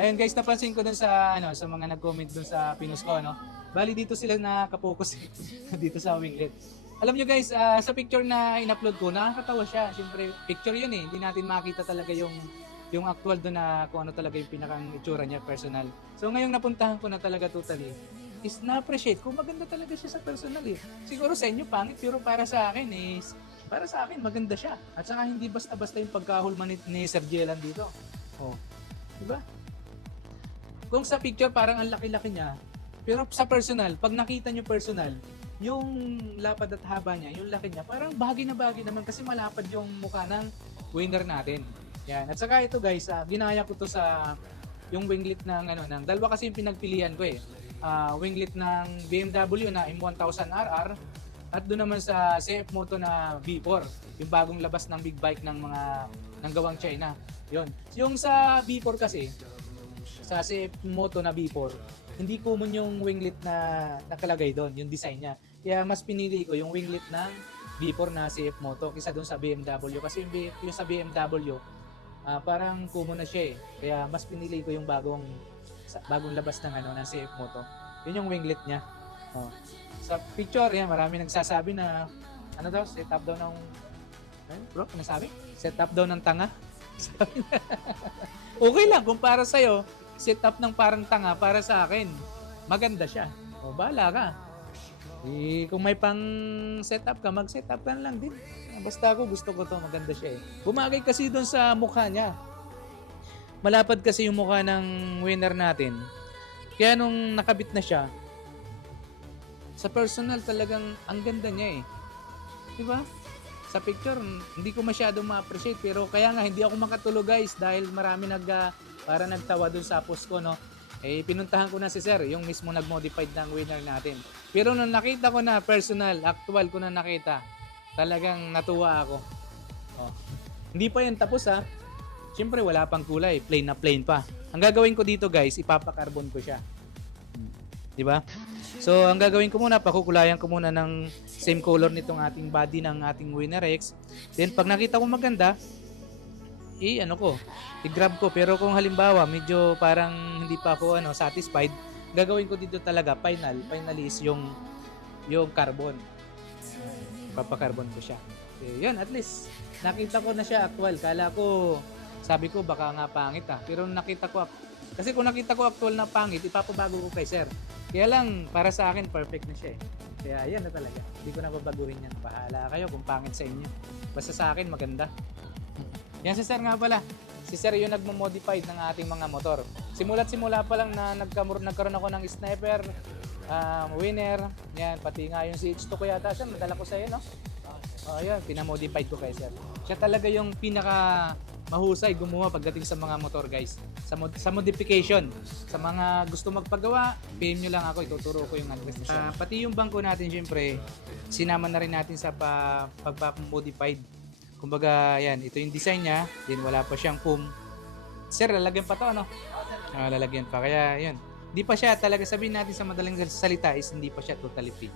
Ayun guys, napansin ko dun sa sa mga nag-comment dun sa pinost ko, no. Bali dito sila nakapokus dito sa winglet. Alam nyo guys, sa picture na in-upload ko, nakakatawa siya. Siyempre, picture yun eh. Hindi natin makita talaga yung actual doon na kung ano talaga yung pinakang itsura niya, personal. So ngayong napuntahan ko na talaga totally, is na-appreciate ko, maganda talaga siya sa personal eh. Siguro sa inyo pangit, pero para sa akin maganda siya. At saka hindi basta-basta yung pagkahulma ni Sir Jelan dito. Oh, di ba? Kung sa picture parang ang laki-laki niya, pero sa personal, pag nakita niyo personal, yung lapad at haba niya, yung laki niya, parang bagay na bagay naman kasi malapad yung mukha ng winner natin. Yan. At saka ito guys, ginaya ko to sa yung winglet ng dalawa kasi yung pinagpilian ko eh. Winglet ng BMW na M1000RR at doon naman sa CF Moto na V4, yung bagong labas ng big bike ng gawang China. Yun. Yung sa V4 kasi, sa CF Moto na V4, hindi common yung winglet na nakalagay doon, yung design niya. Kaya mas pinili ko yung winglet ng V4 na CF Moto kaysa doon sa BMW. Kasi yung sa BMW, parang common na siya eh. Kaya mas pinili ko yung bagong labas ng CF Moto. Yun yung winglet niya. Oh. Sa picture, yan, marami nagsasabi na set up daw ng bro, ano sabi? Set up daw ng tanga. Okay lang kung para sa'yo, set up ng parang tanga, para sa akin, maganda siya. O, bahala ka. Kung may pang setup ka, mag-setup ka na lang din. Basta ako, gusto ko to, maganda siya eh. Bumagay kasi doon sa mukha niya. Malapad kasi yung mukha ng winner natin. Kaya nung nakabit na siya, sa personal talagang ang ganda niya eh. Diba? Sa picture, hindi ko masyadong ma-appreciate, pero kaya nga hindi ako makatulog guys dahil marami para nagtawa dun sa post ko, no? Eh, pinuntahan ko na si Sir, yung mismo nag-modified ng winner natin. Pero nung nakita ko na personal, actual ko na nakita, talagang natuwa ako. Oh. Hindi pa yan tapos ha. Siyempre wala pang kulay, plain na plain pa. Ang gagawin ko dito guys, ipapakarbon ko siya. Di ba? So, ang gagawin ko muna, pakukulayan ko muna ng same color nitong ating body ng ating Winner X. Then, pag nakita ko maganda, i-grab ko. Pero kung halimbawa, medyo parang hindi pa ako satisfied, gagawin ko dito talaga, finally is yung carbon. Papakarbon ko siya. So, yun, at least, nakita ko na siya actual. Kala ko, sabi ko, baka nga pangit Pero nakita ko, kasi kung nakita ko actual na pangit, ipapabago ko kay Sir. Kaya lang, para sa akin, perfect na siya eh. Kaya yan na talaga. Hindi ko na babaguhin yan. Bahala kayo kung pangit sa inyo. Basta sa akin, maganda. Yan si Sir nga pala. Si Sir yung nagmo-modified ng ating mga motor. Simula pa lang na nagkaroon ako ng sniper, winner, yan, pati nga yung CH2 ko yata siya, madala ko sa'yo, no? Yan, pinamodified ko kay Sir. Siya talaga yung pinaka mahusay gumawa pagdating sa mga motor guys. Sa modification. Sa mga gusto magpagawa, PM nyo lang ako, ituturo ko yung address niya. Pati yung bangko natin syempre, sinama na rin natin sa pagpapamodified. Kumbaga, yan, ito yung design niya, din wala pa siyang foam. Sir, lalagyan pa to, ano? Lalagyan pa, kaya yun. Hindi pa siya talaga, sabihin natin sa madaling salita is hindi pa siya totally fit.